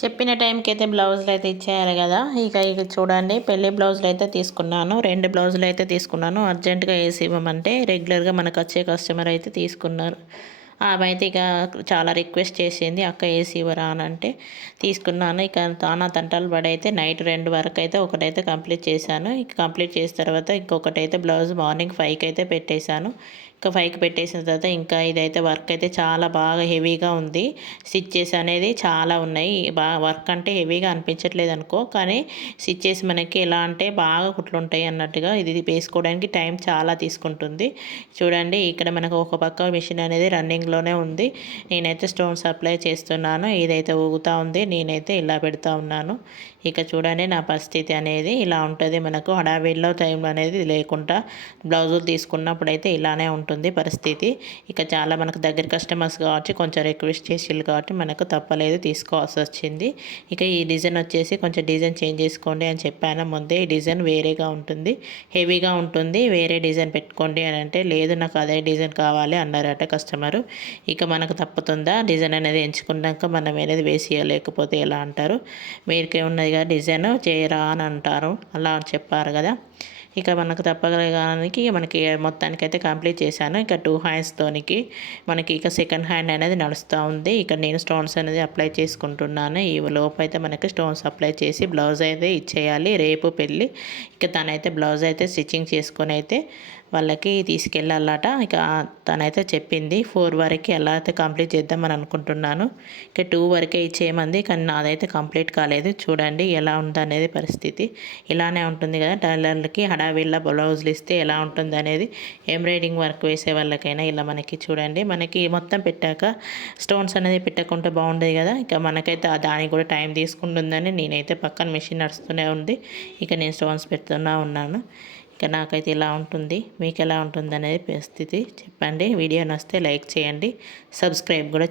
చెప్పిన టైంకి అయితే బ్లౌజులు అయితే ఇచ్చేయాలి కదా. ఇక చూడండి, పెళ్లి బ్లౌజులు అయితే తీసుకున్నాను. 2 బ్లౌజులు అయితే తీసుకున్నాను. అర్జెంటుగా వేసి ఇవ్వమంటే రెగ్యులర్గా మనకు వచ్చే కస్టమర్ అయితే తీసుకున్నారు. ఆమె అయితే ఇక చాలా రిక్వెస్ట్ చేసింది, అక్క వేసి ఇవ్వరా అని అంటే తీసుకున్నాను. ఇక తానా తంటాలు పడి అయితే నైట్ 2 వరకు అయితే ఒకటైతే కంప్లీట్ చేశాను. ఇక కంప్లీట్ చేసిన తర్వాత ఇంకొకటైతే బ్లౌజ్ మార్నింగ్ 5కి అయితే పెట్టేశాను. ఇంకా 5కి పెట్టేసిన తర్వాత ఇంకా ఇదైతే వర్క్ అయితే చాలా బాగా హెవీగా ఉంది. స్టిచ్చెస్ అనేది చాలా ఉన్నాయి. వర్క్ అంటే హెవీగా అనిపించట్లేదు అనుకో, కానీ స్టిచ్చెస్ మనకి ఎలా అంటే బాగా కుట్లుంటాయి అన్నట్టుగా ఇది వేసుకోవడానికి టైం చాలా తీసుకుంటుంది. చూడండి, ఇక్కడ మనకు ఒక పక్క మిషన్ అనేది రన్నింగ్లోనే ఉంది. నేనైతే స్టోన్స్ అప్లై చేస్తున్నాను. ఇదైతే ఊగుతూ ఉంది, నేనైతే ఇలా పెడతా ఉన్నాను. ఇక చూడండి, నా పరిస్థితి అనేది ఇలా ఉంటుంది. మనకు హడావిడిలో టైం అనేది లేకుండా బ్లౌజులు తీసుకున్నప్పుడు అయితే ఇలానే ఉంటుంది పరిస్థితి. ఇక చాలా మనకు దగ్గర కస్టమర్స్ కాబట్టి కొంచెం రిక్వెస్ట్ చేసిళ్ళు కాబట్టి మనకు తప్పలేదు, తీసుకోవాల్సి వచ్చింది. ఇక ఈ డిజైన్ వచ్చేసి కొంచెం డిజైన్ చేంజ్ చేసుకోండి అని చెప్పాను ముందే. ఈ డిజైన్ వేరేగా ఉంటుంది, హెవీగా ఉంటుంది, వేరే డిజైన్ పెట్టుకోండి అని అంటే లేదు నాకు అదే డిజైన్ కావాలి అన్నారట కస్టమరు. ఇక మనకు తప్పుతుందా? డిజైన్ అనేది ఎంచుకున్నాక మనం అనేది వేసేయలేకపోతే ఎలా అంటారు. మీరుకే ఉన్నది కదా డిజైన్ చేయరా అని అంటారు, అలా చెప్పారు కదా. ఇక మనకు తప్పగలగానికి మనకి మొత్తానికైతే కంప్లీట్ చేశాను. ఇక 2 హ్యాండ్స్తోనికి మనకి ఇక సెకండ్ హ్యాండ్ అనేది నడుస్తూ ఉంది. ఇక నేను స్టోన్స్ అనేది అప్లై చేసుకుంటున్నాను. ఈ లోపు అయితే మనకి స్టోన్స్ అప్లై చేసి బ్లౌజ్ అయితే ఇచ్చేయాలి. రేపు పెళ్ళి. ఇక తనైతే బ్లౌజ్ అయితే స్టిచ్చింగ్ చేసుకొని అయితే వాళ్ళకి తీసుకెళ్ళాలట. ఇక తనైతే చెప్పింది 4 వరకు ఎలా అయితే కంప్లీట్ చేద్దామని అనుకుంటున్నాను. ఇక 2 వరకే ఇచ్చేయమంది, కానీ నాదైతే కంప్లీట్ కాలేదు. చూడండి ఎలా ఉందనేది పరిస్థితి. ఇలానే ఉంటుంది కదా టైలర్లకి హడావిడిలో బ్లౌజులు ఇస్తే ఎలా ఉంటుంది అనేది. ఎంబ్రాయిడింగ్ వర్క్ వేసే వాళ్ళకైనా ఇలా మనకి చూడండి, మనకి మొత్తం పెట్టాక స్టోన్స్ అనేది పెట్టకుంటే బాగుండేది కదా. ఇక మనకైతే దానికి కూడా టైం తీసుకుంటుందని నేనైతే పక్కన మెషిన్ నడుస్తూనే ఉంది. ఇక నేను స్టోన్స్ పెడుతూనే ఉన్నాను. ఇక నాకైతే ఇలా ఉంటుంది. మీకు ఎలా ఉంటుంది అనేది పరిస్థితి చెప్పండి. వీడియో నచ్చితే లైక్ చేయండి, సబ్స్క్రైబ్ కూడా